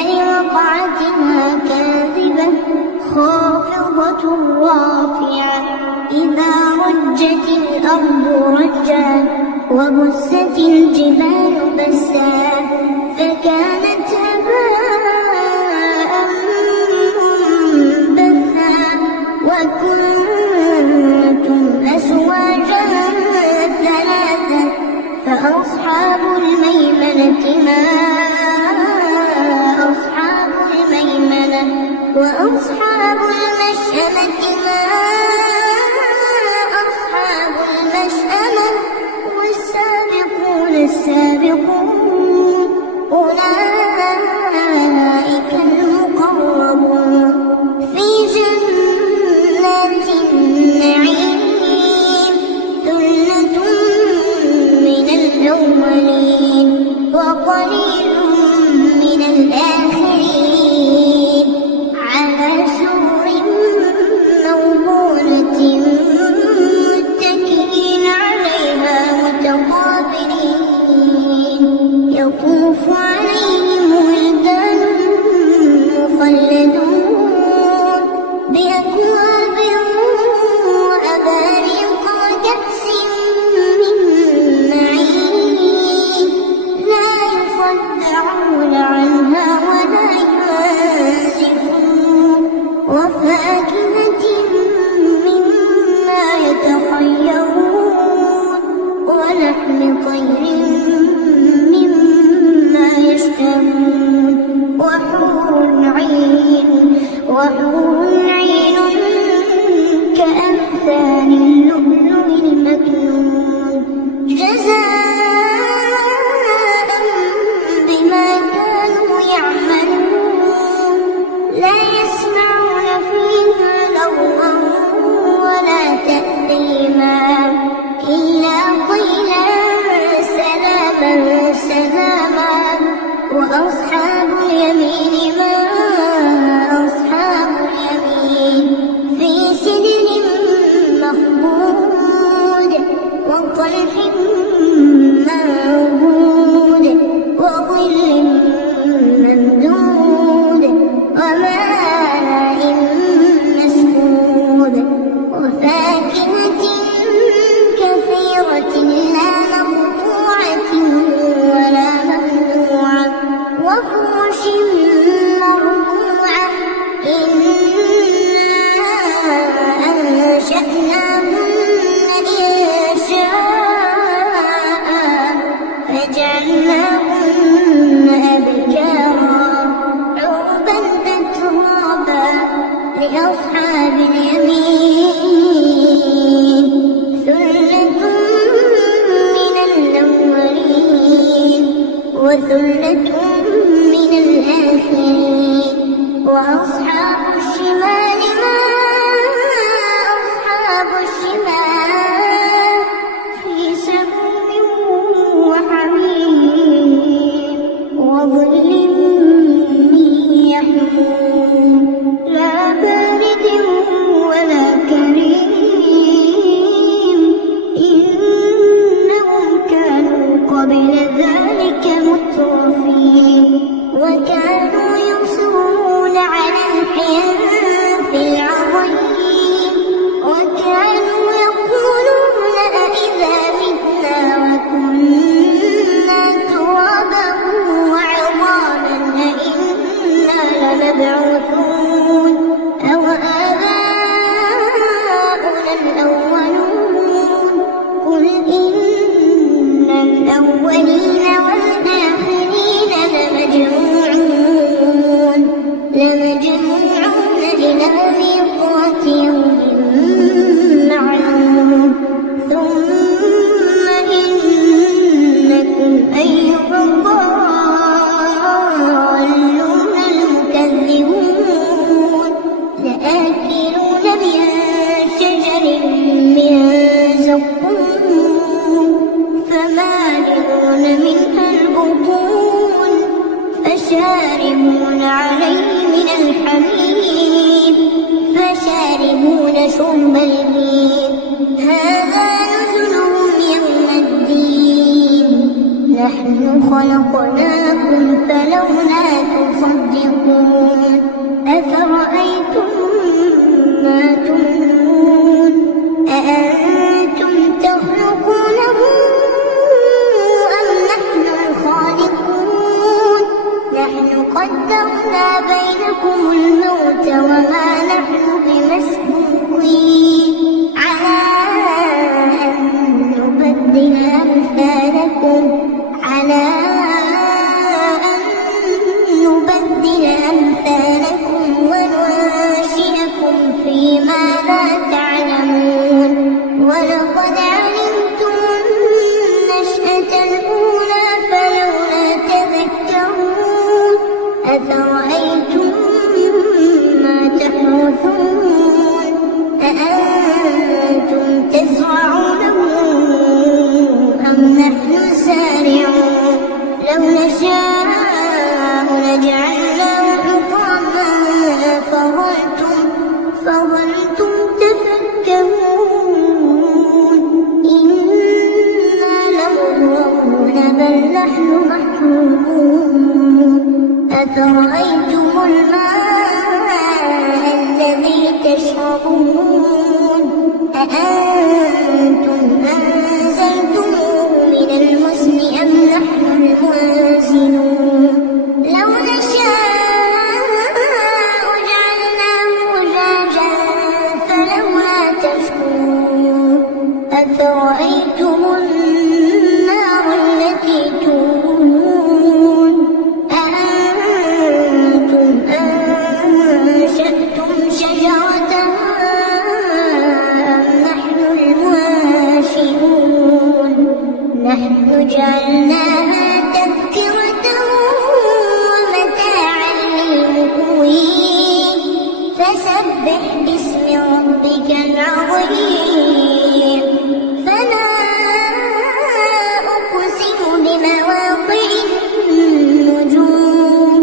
لوقعتها كاذبة خافضة رافعة إذا رجت الأرض رجا وبست الجبال بسا فكانت هباء منبثا وكنتم أزواجا ثلاثا فأصحاب الميمنة ما أصحاب الميمنة وأصحاب المشأمة ما أصحاب المشأمة والسابقون السابقون أولئك المقربون في جنات النعيم ثلة من الأولين وقليل من الآخرين على سرر موضونة متكئين عليها متقابلين يطوف عليهم ولدان مخلدون بأكواب وأباريق وكأس من معين لا يصدعون عنها ولا ينزفون وفاكهة مما يتخيرون ولحم طير مما يشتهون وحور عين كأمثال اللؤلؤ المكنون جزاء بما كانوا يعملون لا يسمعون فيها لغوا ولا تأثيما إلا قيلا سلاما سلاما وأصحاب اليمين ما أصحاب اليمين في سدر مخضود وطلح منضود وظل ممدود وماء مسكوب وفاكهة كثيرة لا مقطوعة ولا ممنوعة وفرش مرفوعة إنا أنشأناهن إنشاء فجعلناهن أبكارا عربا أترابا لأصحاب اليمين ثلة من الأولين وثلة من الآخرين وأصحاب الشمال ما أصحاب الشمال في سموم وحميم وظل من يحموم لا بارد ولا كريم إنهم كانوا قبل ذلك مترفين وكانوا يصرون على الحنث العظيم وكانوا يقولون أإذا متنا وكنا ترابا وعظاما أإنا لمبعوثون أو آباؤنا الأولون قل إن الأولين والآخرين لمجموعون إلى ميقات يوم معلوم ثم إنكم أيها الضالون المكذبون لآكلون من شجر من زقوم فمالئون منها البطون فشاربون عليه من الحميم فشاربون شرب الهيم هذا نزلهم يوم الدين نحن خلقناكم فلولا تصدقون تتقون أفرأيتم ما تمنون أأنتم تخلقونه أم نحن الخالقون نحن قدرنا بينكم الموت وما نحن بمسبوقين على أن نبدل أمثالكم وننشئكم فيما لا تعلمون ولقد علمتم النشأة الأولى فلولا تذكرون أفرأيتم ما تحرثون أأنتم تزرعونه أم نحن الزارعون لو نشاء لجعلناه حطاما فظلتم تفكرون إنا لمغرمون بل نحن محرومون أفرأيتم الماء الذي تشربون أأنتم أنزلتموه من المزن أم نحن المنزلون لو نشاء جعلناه أجاجا فلولا تشكرون أفرأيتم النار التي تورون أأنتم أنشأتم شجرتها أم نحن المنشئون نحن جعلناها تذكرة ومتاعا للمقوين فسبح باسم ربك العظيم فلا أقسم بمواقع النجوم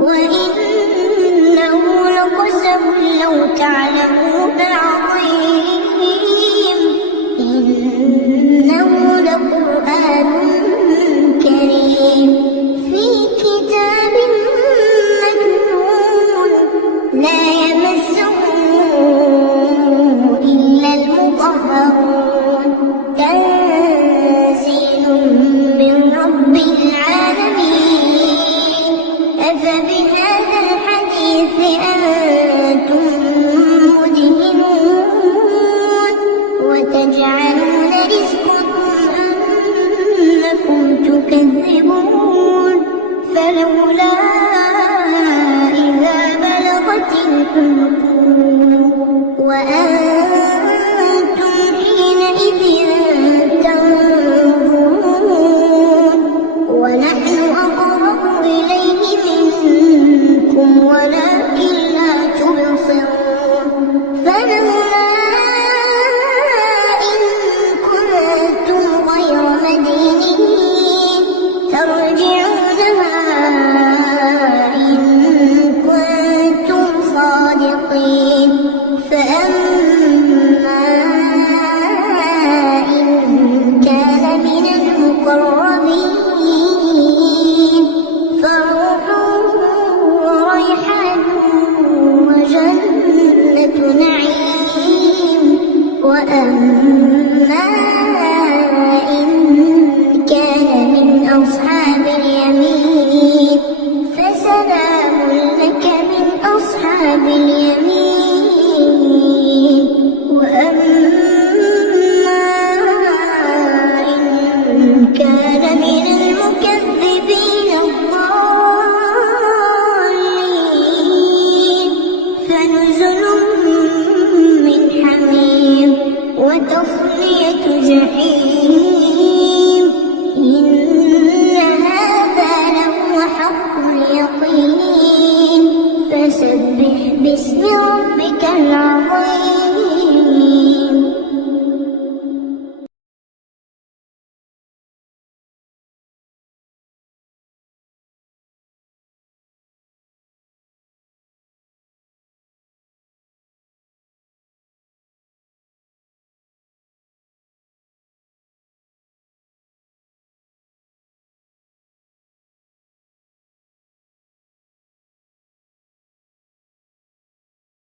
وإنه لقسم لو تعلمون عظيم إنه لقرآن كريم في كتاب مكنون لا يمسه إلا المطهرون تنزيل من رب العالمين أفبهذا الحديث أنتم مدهنون وتجعلون رزقكم أنكم تكذبون فلولا إذا بلغت الحلقوم وأنتم حينئذ تنظرون ونحن أقرب إليه منكم ولكن لا تبصرون فلولا إن كنتم غير مدينين ترجعونها إن كنتم صادقين فأما إن كان من المقربين فروح وريحان وجنة نعيم وأما إن كان من أصحاب اليمين فسلام لك من أصحاب اليمين وأما إن كان من المكذبين الضالين فنزل من حميم وتصلية جحيم إن هذا لهو حق اليقين فسبح باسم